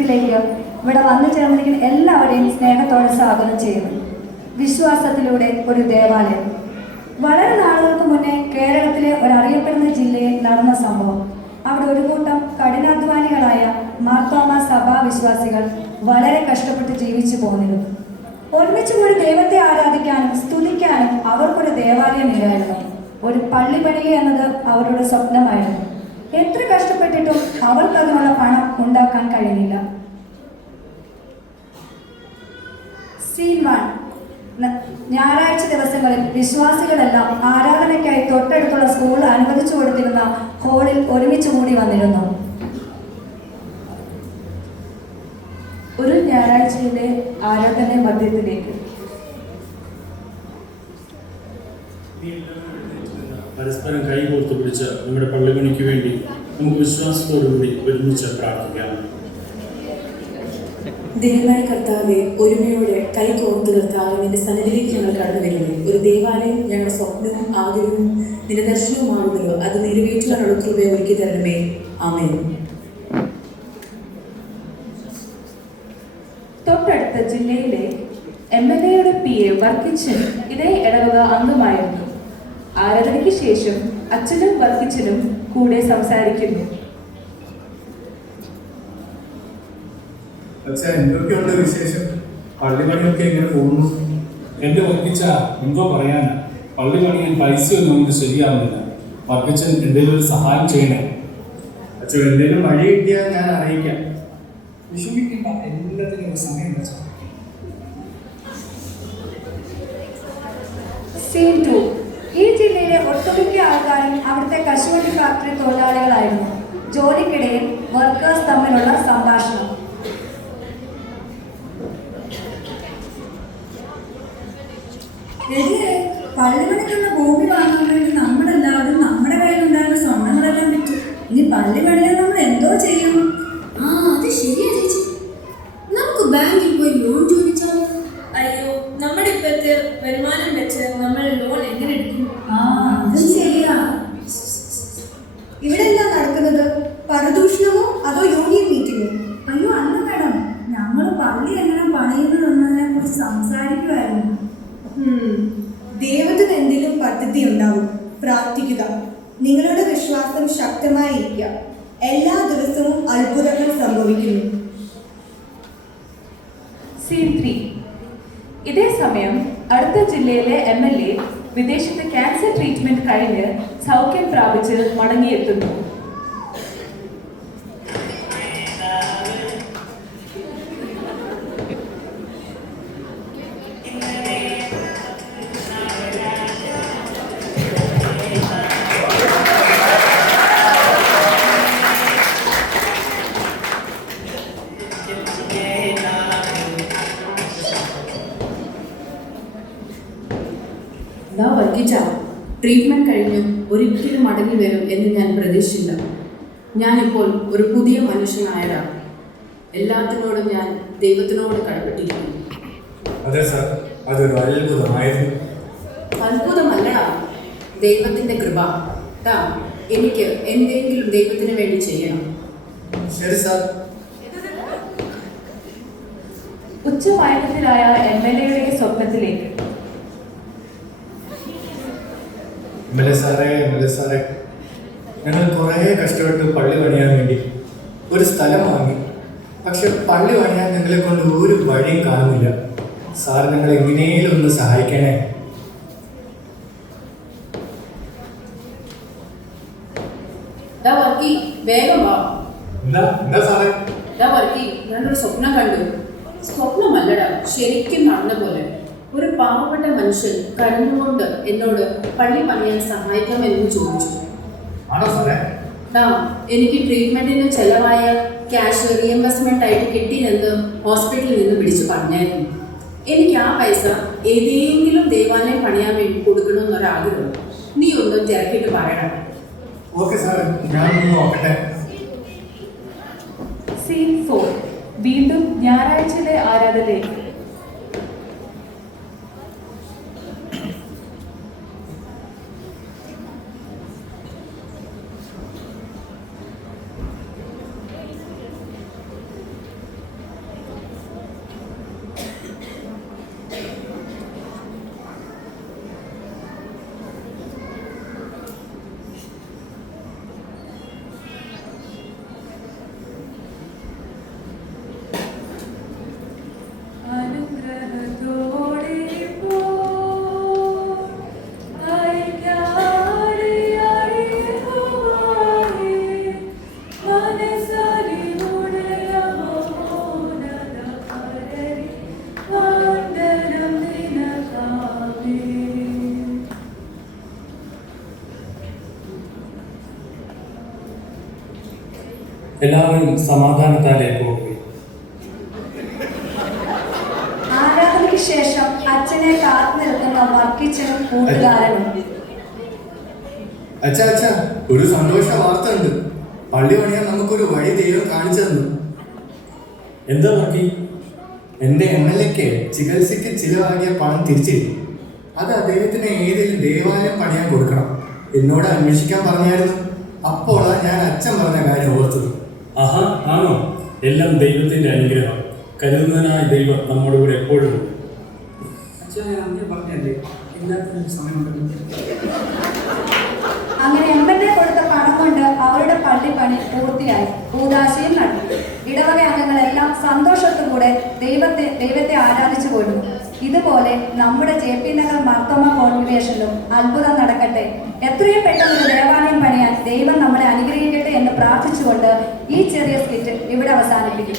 ിലേക്ക് ഇവിടെ വന്നു ചേർന്നിരിക്കുന്ന എല്ലാവരെയും സ്നേഹത്തോടെ സ്വാഗതം ചെയ്യുന്നു. വിശ്വാസത്തിലൂടെ ഒരു ദേവാലയം. വളരെ നാളുകൾക്ക് മുന്നേ കേരളത്തിലെ ഒരറിയപ്പെടുന്ന ജില്ലയിൽ നടന്ന സംഭവം. അവിടെ ഒരു കൂട്ടം കഠിനാധ്വാനികളായ മാർത്തോമ സഭാ വിശ്വാസികൾ വളരെ കഷ്ടപ്പെട്ട് ജീവിച്ചു പോന്നിരുന്നു. ഒരുമിച്ച് കൂടി ദൈവത്തെ ആരാധിക്കാനും സ്തുതിക്കാനും അവർക്കൊരു ദേവാലയം ഇല്ലായിരുന്നു. ഒരു പള്ളി പണിക എന്നത് അവരുടെ സ്വപ്നമായിരുന്നു. എത്ര കഷ്ടപ്പെട്ടിട്ടും അവർക്ക് അതിനുള്ള പണം ഉണ്ടാക്കാൻ കഴിഞ്ഞില്ല. സീൻ 1. ഞായറാഴ്ച ദിവസങ്ങളിൽ വിശ്വാസികളെല്ലാം ആരാധനയ്ക്കായി തൊട്ടടുത്തുള്ള സ്കൂൾ അനുവദിച്ചു കൊടുത്തിരുന്ന ഹാളിൽ ഒരുമിച്ച് കൂടി വന്നിരുന്നു. ഒരു ഞായറാഴ്ചയിലെ ആരാധന മധ്യത്തിലേക്ക് പരസ്പരം കൈകോർത്ത് പിടിച്ച് നമ്മുടെ പള്ളിപണിക്ക് വേണ്ടി നമുക്ക് വിശ്വാസത്തോടുകൂടി ഒരുമിച്ച് പ്രാർത്ഥിക്കാം. ദൈവമായ കർത്താവെ, ഒരുമയോടെ കൈകോർത്ത് കർത്താവ് നിന്റെ സന്നിധിയിലേക്ക് ഞങ്ങൾ കടന്നു വരുന്നു. ഒരു ദേവാലയം ഞങ്ങളുടെ സ്വപ്നവും ആഗ്രഹവും നിന്റെ ദർശനവുമാകുന്നല്ലോ. അത് നിറവേറ്റുവാനുള്ള കൃപ ഒരുക്കി തരണമേ. ആമേൻ. തൊട്ടടുത്ത ജില്ലയിലെ MLAയുടെ PA വർക്കിച്ചൻ ഇതേ ഇടവക അംഗമായിരുന്നു. ആരാധനയ്ക്ക് ശേഷം അച്ഛനും വർക്കിച്ചനും കൂടെ സംസാരിക്കുന്നു. എന്തൊക്കെയുണ്ട് വിശേഷം? പള്ളിപണിയൊക്കെ എങ്ങനെ പോകുന്നു? എന്റെ വർക്കിച്ച എന്തോ പറയാനാ, പള്ളി പണിയാൻ പൈസയൊന്നും നമുക്ക് ശരിയാവുന്നില്ല. വർക്കിച്ചൻ എന്തെങ്കിലും ഒരു സഹായം ചെയ്യണേ. അച്ഛൻ എന്തെങ്കിലും വഴി കിട്ടിയാൽ ഞാൻ അറിയിക്കാം. വിഷമിക്കേണ്ട, എല്ലാത്തിനും ഒരു സമയം വെച്ചാൽ. സീൻ 2. ഈ ജില്ലയിലെ ഒട്ടുമിക്ക ആൾക്കാരും അവിടുത്തെ കശുവണ്ടി ഫാക്ടറി തൊഴിലാളികളായിരുന്നു. ജോലിക്കിടയിൽ വർക്കേഴ്സ് തമ്മിലുള്ള സംഭാഷണം. പള്ളിപണിക്കുള്ള ഭൂമി വാങ്ങാൻ വേണ്ടി നമ്മളെല്ലാവരും നമ്മുടെ കയ്യിലുണ്ടായിരുന്ന സ്വർണ്ണങ്ങളെല്ലാം വിറ്റു. ഇനി പള്ളി പണിയാൻ നമ്മൾ എന്തോ ചെയ്യും? അത് ശരിയാ ചേച്ചി. നമുക്ക് ബാങ്കിൽ പോയി ലോൺ ചോദിച്ചാലോ? അയ്യോ, നമ്മുടെ ഇപ്പോഴത്തെ വരുമാനം വെച്ച് നമ്മൾ ലോൺ എങ്ങനെ എടുക്കും? അതും ശരിയാ. ഇവിടെ എന്താ നടക്കുന്നത്? പരദൂഷണമോ അതോ യൂണിയൻ മീറ്റിംഗോ? അയ്യോ അല്ല മാഡം, ഞങ്ങൾ പള്ളി എങ്ങനെ പണിയുന്നതെന്നതിനെ കുറിച്ച് സംസാരിക്കുമായിരുന്നു. ദൈവത്തിന് എന്തെങ്കിലും പദ്ധതി ഉണ്ടാവും. പ്രാർത്ഥിക്കുക. നിങ്ങളുടെ വിശ്വാസം ശക്തമായിരിക്കുക. എല്ലാ ദിവസവും അത്ഭുതങ്ങൾ സംഭവിക്കുന്നു. സീൻ 3. ഇതേ സമയം അടുത്ത ജില്ലയിലെ MLA വിദേശത്ത് ക്യാൻസർ ട്രീറ്റ്മെന്റ് കഴിഞ്ഞ് സൗഖ്യം പ്രാപിച്ച് മടങ്ങിയെത്തുന്നു. വർക്കിച്ച, ട്രീറ്റ്മെന്റ് കഴിഞ്ഞ് ഒരിക്കലും മടങ്ങി വരും എന്ന് ഞാൻ പ്രതീക്ഷിച്ചില്ല. ഞാനിപ്പോൾ ഒരു പുതിയ മനുഷ്യനായതാ. എല്ലാത്തിനോടും ഞാൻ ദൈവത്തിനോട് കടപ്പെട്ടിരിക്കുന്നു. അതെ സാർ, അതൊരു അത്ഭുതമായിരുന്നു. അത്ഭുതമല്ലടാ, ദൈവത്തിന്റെ കൃപ. എനിക്ക് എന്തെങ്കിലും ദൈവത്തിന് വേണ്ടി ചെയ്യണം. ശരി സാർ. ഉച്ചമയക്കത്തിലായ MLAയുടെ സ്വപ്നത്തിലേക്ക്. MLA സാറേ, ഞങ്ങൾ കുറേ കഷ്ടപ്പെട്ട് പള്ളി പണിയാൻ വേണ്ടി ഒരു സ്ഥലം വാങ്ങി. പക്ഷെ പള്ളി പണിയാൻ ഞങ്ങളെ കൊണ്ട് ഒരു വഴിയും കാണുന്നില്ല. സാർ, ഞങ്ങൾ എങ്ങനെയും ഒന്ന് സഹായിക്കണേ. വർക്കി, വേഗം വാ. എന്താ സാറേ? വർക്കി, ഞാനൊരു സ്വപ്നം കണ്ടു. സ്വപ്നമല്ലടാ, ശരിക്കും നടന്ന പോലെ. ഒരു പാവപ്പെട്ട മനുഷ്യൻ കരഞ്ഞുകൊണ്ട് എന്നോട് പള്ളി പണിയാൻ സഹായിക്കാമെന്ന് ചോദിച്ചു. ആണോ സാറേ? എനിക്ക് ട്രീറ്റ്മെന്റിന് ചെലവായ ക്യാഷ് റീഎംബേഴ്സ്മെന്റ് ആയിട്ട് കിട്ടിയെന്ന് ഹോസ്പിറ്റലിൽ നിന്ന് വിളിച്ചു പറഞ്ഞായിരുന്നു. എനിക്ക് ആ പൈസ ഏതെങ്കിലും ദേവാലയം പണിയാൻ വേണ്ടി കൊടുക്കണമെന്നൊരാഗ്രഹം. നീ ഒന്ന് തിരക്കിട്ട് പറയണം. ഓക്കെ സാറേ, ഞാനൊന്ന് നോക്കട്ടെ. സീൻ 4. വീണ്ടും ഞായറാഴ്ചയിലെ ആരാധനയിലേക്ക്. എല്ലാവരും സമാധാനത്താലേ പോകുകയും. ആരാധനയ്ക്ക് ശേഷം അച്ഛനെ കാത്തു നിൽക്കുന്ന വർക്കിച്ചനും കൂട്ടുകാരനും. അച്ഛാ അച്ഛാ, ഒരു സന്തോഷ വാർത്ത ഉണ്ട്. പള്ളി പണിയാൻ നമുക്കൊരു വഴി ദൈവം കാണിച്ചു തന്നു. എന്താ വർക്കി? എൻ്റെ MLAക്ക് ചികിത്സയ്ക്ക് ചിലവാക്കിയ പണം തിരിച്ചു തരും. അത് അദ്ദേഹത്തിന് ഏതെങ്കിലും ദേവാലയം പണിയാൻ കൊടുക്കണം. എന്നോട് അന്വേഷിക്കാൻ പറഞ്ഞായിരുന്നു. അപ്പോഴാണ് ഞാൻ അച്ഛൻ പറഞ്ഞ കാര്യം ഓർത്തത്. ആഹാ, ആണോ? എല്ലാം ദൈവത്തിന്റെ അനുഗ്രഹം. കരുതുന്നതിനായ ദൈവം നമ്മുടെ കൂടെ എപ്പോഴും ഉണ്ട്. അങ്ങനെ MLA കൊടുത്ത പണം കൊണ്ട് അവരുടെ പള്ളി പണി പൂർത്തിയായി. കൂദാശയും നടന്നു. ഇടവക അംഗങ്ങളെല്ലാം സന്തോഷത്തോടെ ദൈവത്തെ ആരാധിച്ചു പോയിരുന്നു. ഇതുപോലെ നമ്മുടെ JP നഗർ മാർത്തോമ കോൺഗ്രിഗേഷനിലും അത്ഭുതം നടക്കട്ടെ. എത്രയും പെട്ടെന്ന് ഒരു ദേവാലയം പണിയാൻ ദൈവം നമ്മളെ അനുഗ്രഹിക്കട്ടെ എന്ന് പ്രാർത്ഥിച്ചുകൊണ്ട് ഈ ചെറിയ സ്കിറ്റ് ഇവിടെ അവസാനിപ്പിക്കും.